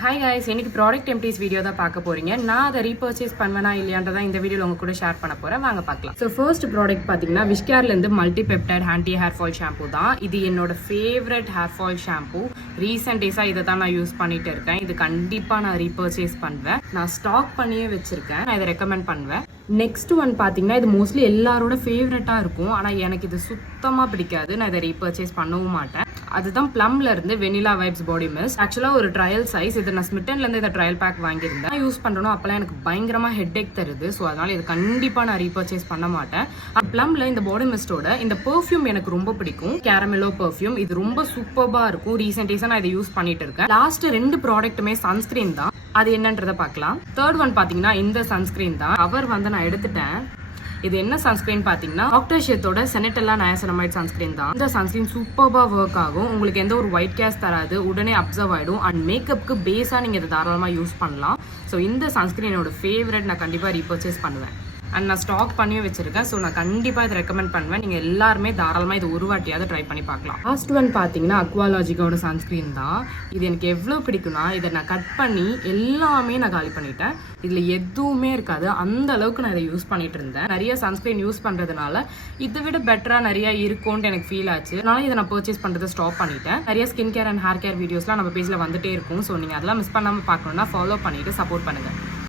Hi guys, இன்னைக்கு product எம்டிஸ் video தான் பார்க்க போறீங்க. நான் அதை ரீபர்ச்சேஸ் பண்ணுவேனா இல்லையான்றதான் இந்த வீடியோவில் உங்க கூட ஷேர் பண்ண போறேன். வாங்க பார்க்கலாம். ஸோ ஃபர்ஸ்ட் ப்ராடக்ட் பார்த்தீங்கன்னா விஷ்கேர்லேருந்து multi peptide anti hair fall shampoo தான். இது என்னோட favourite hair fall shampoo. Recent டேஸாக இதை தான் நான் யூஸ் பண்ணிட்டு இருக்கேன். இது கண்டிப்பாக நான் ரீபர்ச்சேஸ் பண்ணுவேன். நான் ஸ்டாக் பண்ணியே வச்சிருக்கேன். நான் இதை ரெக்கமெண்ட் பண்ணுவேன். நெக்ஸ்ட் ஒன் பார்த்தீங்கன்னா இது மோஸ்ட்லி எல்லாரோட ஃபேவரட்டாக இருக்கும். ஆனால் எனக்கு இது சுத்தமாக பிடிக்காது. நான் இதை ரீபர்ச்சேஸ் பண்ணவும் மாட்டேன். அதுதான் ப்ளம்ல இருந்து வெனிலா வைப்ஸ் பாடி மிஸ்ட். ஆக்சுவலாக ஒரு ட்ரையல் சைஸ். இது நான் ஸ்மிட்டன்லேருந்து இந்த ட்ரையல் பேக் வாங்கியிருந்தேன். யூஸ் பண்ணுறோம் அப்போலாம் எனக்கு பயங்கரமாக ஹெட்ஏக் தருது. ஸோ அதனால் இது கண்டிப்பாக நான் ரீபர்ச்சேஸ் பண்ண மாட்டேன். ப்ளம்ல இந்த பாடி மிஸ்டோட இந்த பெர்ஃப்யூம் எனக்கு ரொம்ப பிடிக்கும். கேரமெலோ பெர்ஃப்யூம். இது ரொம்ப சூப்பராக இருக்கும். ரீசெண்ட் டேஸாக நான் இதை யூஸ் பண்ணிட்டு இருக்கேன். லாஸ்ட் 2 ப்ராடக்ட்டுமே சன்ஸ்கிரீன் தான். அது என்னன்றதை பார்க்கலாம். தேர்ட் ஒன் பார்த்தீங்கன்னா இந்த சன்ஸ்கிரீன் தான். கவர் வந்து நான் எடுத்துட்டேன். இது என்ன சன்ஸ்கிரீன் பார்த்தீங்கன்னா டாக்டர் ஷெத்தோட செனட்டெல்லா நயாசனமைட் சன்ஸ்கிரீன் தான். இந்த சன்ஸ்கிரீன் சூப்பராக ஒர்க் ஆகும். உங்களுக்கு எந்த ஒரு ஒயிட் கேஸ் தராது. உடனே அப்சர்வ் ஆகிடும். அண்ட் மேக்கப்புக்கு பேஸாக நீங்கள் இதை தாராளமாக யூஸ் பண்ணலாம். ஸோ இந்த சன்ஸ்கிரீனோட ஃபேவரட். நான் கண்டிப்பாக ரீபர்ச்சேஸ் பண்ணுவேன். அண்ட் நான் ஸ்டாக் பண்ணியும் வச்சிருக்கேன். ஸோ நான் கண்டிப்பாக இதை ரெக்கமெண்ட் பண்ணுவேன். நீங்கள் எல்லாருமே தாராளமாக இது ஒரு வாட்டியாவது ட்ரை பண்ணி பார்க்கலாம். லாஸ்ட் ஒன் பார்த்தீங்கன்னா அக்வாலாஜிக்கோட சன்ஸ்கிரீன் தான். இது எனக்கு எவ்வளோ பிடிக்கும்னா இதை நான் கட் பண்ணி எல்லாமே நான் காலி பண்ணிட்டேன். இதில் எதுவுமே இருக்காது. அந்த அளவுக்கு நான் இதை யூஸ் பண்ணிட்டு இருந்தேன். நிறைய சன்ஸ்கிரீன் யூஸ் பண்ணுறதுனால இதை விட பெட்டராக நிறைய இருக்கும்னு எனக்கு ஃபீல் ஆச்சு. அதனால இதை நான் பர்ச்சேஸ் பண்ணுறதை ஸ்டாப் பண்ணிட்டேன். நிறைய skin care and hair care வீடியோஸ்லாம் நம்ம பேஜில் வந்துட்டே இருக்கும். ஸோ நீங்கள் அதெல்லாம் மிஸ் பண்ணாமல் பார்க்கணுன்னா ஃபாலோ பண்ணிட்டு சப்போர்ட் பண்ணுங்கள்.